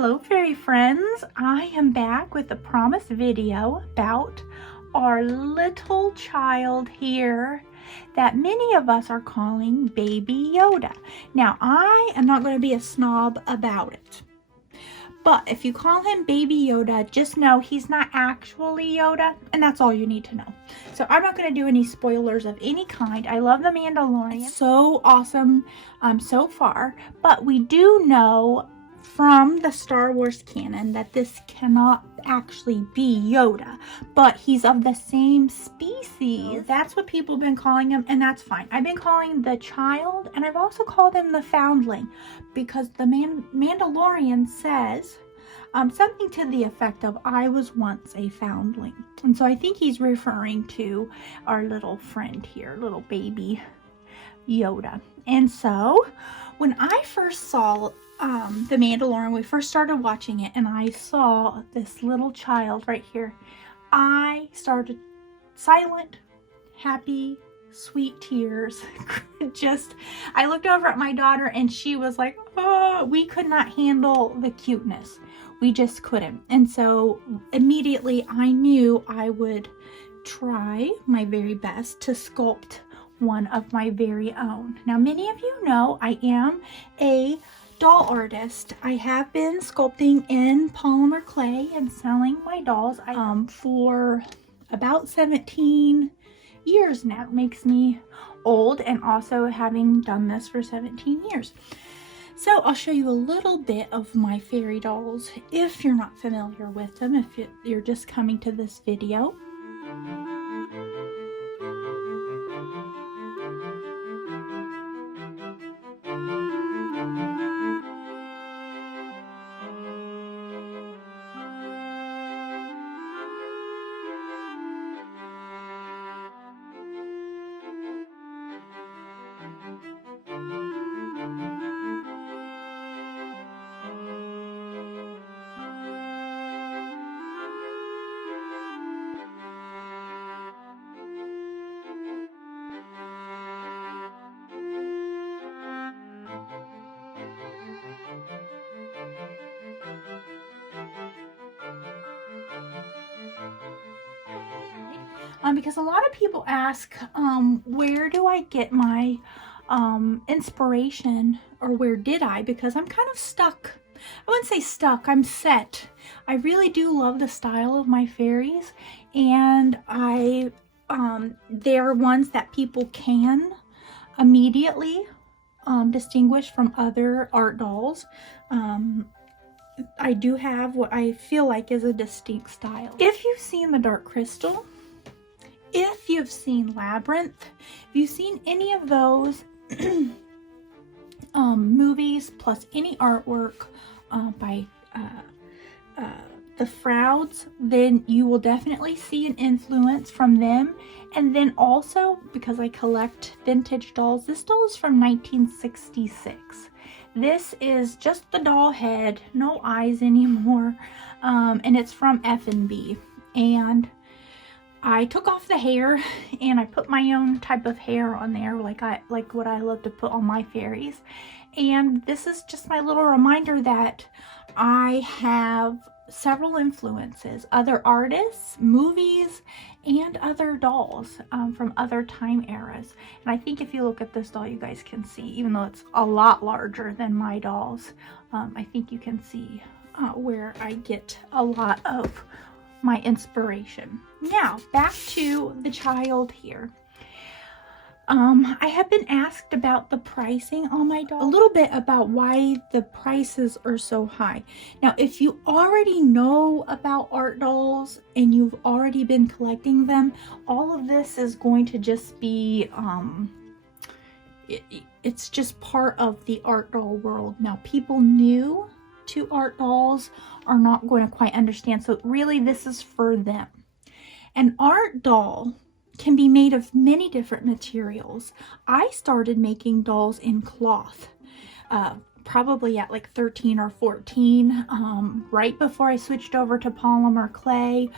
Hello fairy friends, I am back with a promised video about our little child here that many of us are calling Baby Yoda. Now I am not going to be a snob about it, but if you call him Baby Yoda, just know he's not actually Yoda, and that's all you need to know. So I'm not going to do any spoilers of any kind. I love The Mandalorian. It's so awesome so far, but we do know from the Star Wars canon that this cannot actually be Yoda, but he's of the same species. That's what people have been calling him, and that's fine. I've been calling the child, and I've also called him the foundling, because the Mandalorian says something to the effect of, I was once a foundling. And so I think he's referring to our little friend here, little baby Yoda. And so when I first saw The Mandalorian, we first started watching it, and I saw this little child right here, I started silent, happy, sweet tears. I looked over at my daughter and she was like, oh, we could not handle the cuteness. We just couldn't. And so immediately I knew I would try my very best to sculpt one of my very own. Now, many of you know I am a doll artist. I have been sculpting in polymer clay and selling my dolls for about 17 years now. It makes me old, and also having done this for 17 years. So I'll show you a little bit of my fairy dolls if you're not familiar with them, if you're just coming to this video. Because a lot of people ask, where do I get my inspiration, or where did I? Because I'm kind of stuck. I wouldn't say stuck, I'm set. I really do love the style of my fairies, and they're ones that people can immediately distinguish from other art dolls. I do have what I feel like is a distinct style. If you've seen the Dark Crystal, if you've seen Labyrinth, if you've seen any of those movies, plus any artwork by the Frouds, then you will definitely see an influence from them. And then also, because I collect vintage dolls, this doll is from 1966. This is just the doll head, no eyes anymore, and it's from F&B. And I took off the hair and I put my own type of hair on there, like what I love to put on my fairies. And this is just my little reminder that I have several influences, other artists, movies, and other dolls from other time eras. And I think if you look at this doll, you guys can see, even though it's a lot larger than my dolls, I think you can see where I get a lot of my inspiration. Now back to the child here. I have been asked about the pricing on my doll, a little bit about why the prices are so high. Now, if you already know about art dolls and you've already been collecting them, all of this is going to just be it's just part of the art doll world. Now, people new to art dolls are not going to quite understand, so really this is for them. An art doll can be made of many different materials. I started making dolls in cloth probably at like 13 or 14, right before I switched over to polymer clay.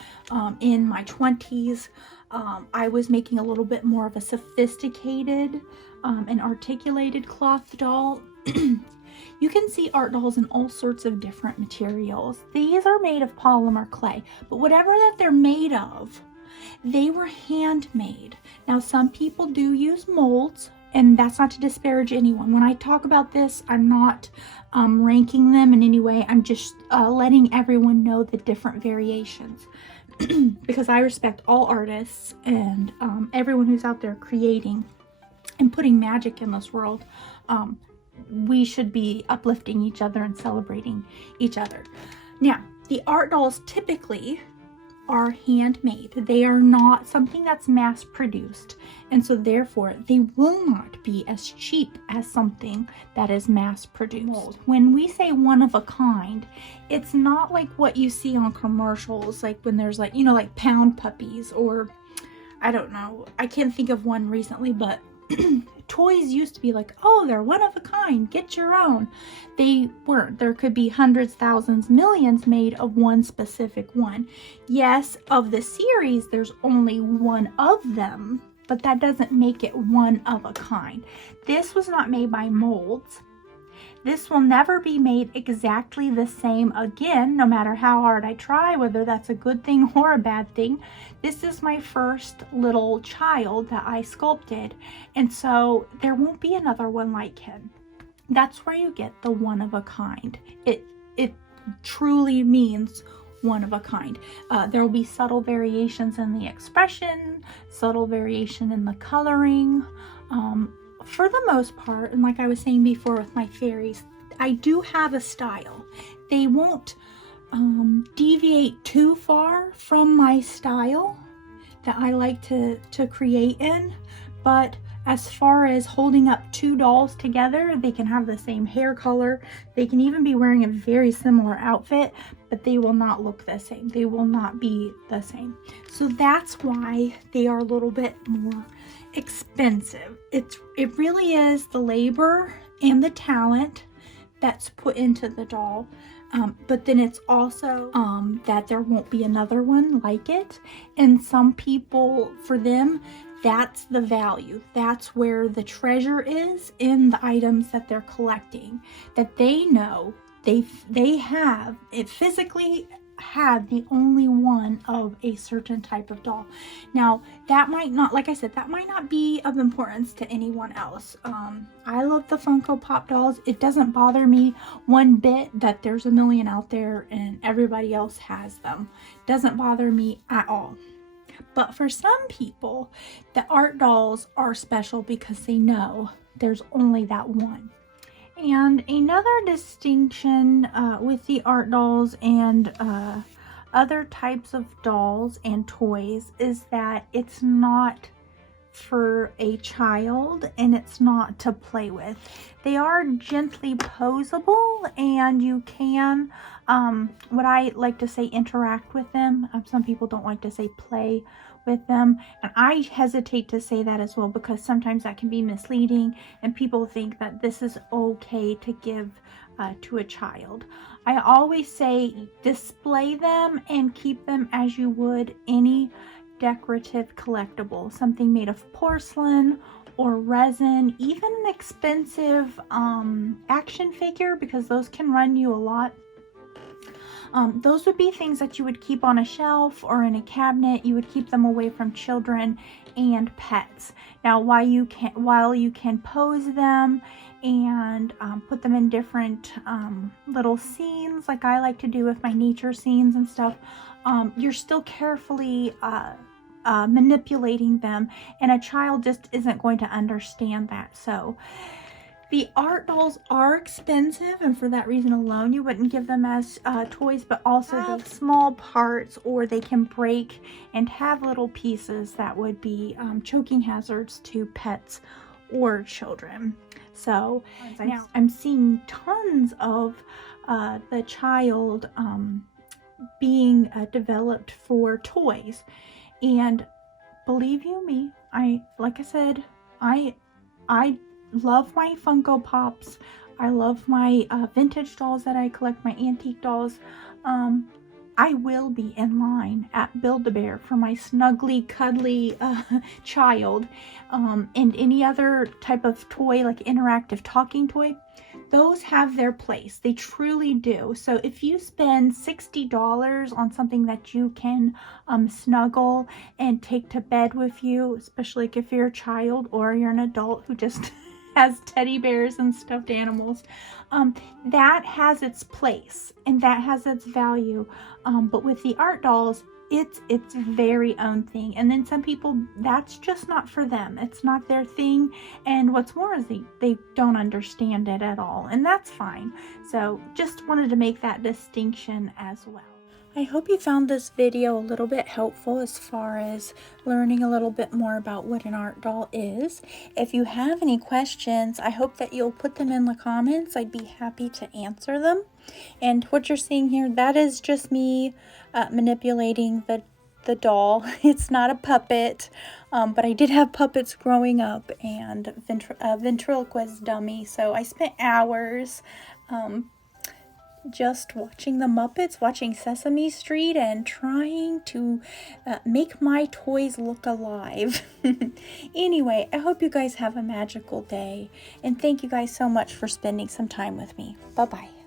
In my 20s, I was making a little bit more of a sophisticated and articulated cloth doll. You can see art dolls in all sorts of different materials. These are made of polymer clay, but whatever that they're made of, they were handmade. Now, some people do use molds, and that's not to disparage anyone. When I talk about this, I'm not ranking them in any way. I'm just letting everyone know the different variations because I respect all artists and everyone who's out there creating and putting magic in this world. We should be uplifting each other and celebrating each other. Now, the art dolls typically are handmade. They are not something that's mass produced, and so therefore they will not be as cheap as something that is mass produced. When we say one of a kind, it's not like what you see on commercials, like when there's like, you know, like Pound Puppies, or I don't know, I can't think of one recently, but toys used to be like, oh, they're one of a kind, get your own. They weren't. There could be hundreds, thousands, millions made of one specific one. Yes, of the series, there's only one of them, but that doesn't make it one of a kind. This was not made by molds. This will never be made exactly the same again, no matter how hard I try, whether that's a good thing or a bad thing. This is my first little child that I sculpted, and so there won't be another one like him. That's where you get the one of a kind. It truly means one of a kind. There will be subtle variations in the expression, subtle variation in the coloring. For the most part, and like I was saying before with my fairies, I do have a style. They won't deviate too far from my style that I like to create in, but as far as holding up two dolls together, they can have the same hair color. They can even be wearing a very similar outfit, but they will not look the same. They will not be the same. So that's why they are a little bit more expensive. It really is the labor and the talent that's put into the doll, but then it's also that there won't be another one like it. And some people, for them, that's the value. That's where the treasure is in the items that they're collecting, that they know they have it, physically have the only one of a certain type of doll. Now, that might not, like I said, that might not be of importance to anyone else. I love the Funko Pop dolls. It doesn't bother me one bit that there's a million out there and everybody else has them. Doesn't bother me at all. But for some people, the art dolls are special because they know there's only that one. And another distinction with the art dolls and other types of dolls and toys is that it's not for a child and it's not to play with. They are gently posable, and you can, what I like to say, interact with them. Some people don't like to say play with them, and I hesitate to say that as well because sometimes that can be misleading and people think that this is okay to give to a child. I always say display them and keep them as you would any decorative collectible, something made of porcelain or resin, even an expensive action figure, because those can run you a lot. Those would be things that you would keep on a shelf or in a cabinet. You would keep them away from children and pets. Now, while you can pose them and put them in different little scenes, like I like to do with my nature scenes and stuff, you're still carefully manipulating them, and a child just isn't going to understand that. So the art dolls are expensive, and for that reason alone, you wouldn't give them as toys, but also the small parts, or they can break and have little pieces that would be choking hazards to pets or children. So now I'm seeing tons of the child being developed for toys, and believe you me, like I said, I love my Funko Pops. I love my vintage dolls that I collect, my antique dolls. I will be in line at Build-A-Bear for my snuggly, cuddly child, and any other type of toy, like interactive talking toy. Those have their place. They truly do. So if you spend $60 on something that you can snuggle and take to bed with you, especially like if you're a child or you're an adult who just has teddy bears and stuffed animals, that has its place and that has its value. But with the art dolls, it's its very own thing. And then some people, that's just not for them. It's not their thing. And what's more is they don't understand it at all. And that's fine. So just wanted to make that distinction as well. I hope you found this video a little bit helpful as far as learning a little bit more about what an art doll is. If you have any questions, I hope that you'll put them in the comments. I'd be happy to answer them. And what you're seeing here, that is just me manipulating the doll. It's not a puppet, but I did have puppets growing up and a ventriloquist dummy. So I spent hours just watching the Muppets, watching Sesame Street, and trying to make my toys look alive. Anyway, I hope you guys have a magical day, and thank you guys so much for spending some time with me. Bye-bye.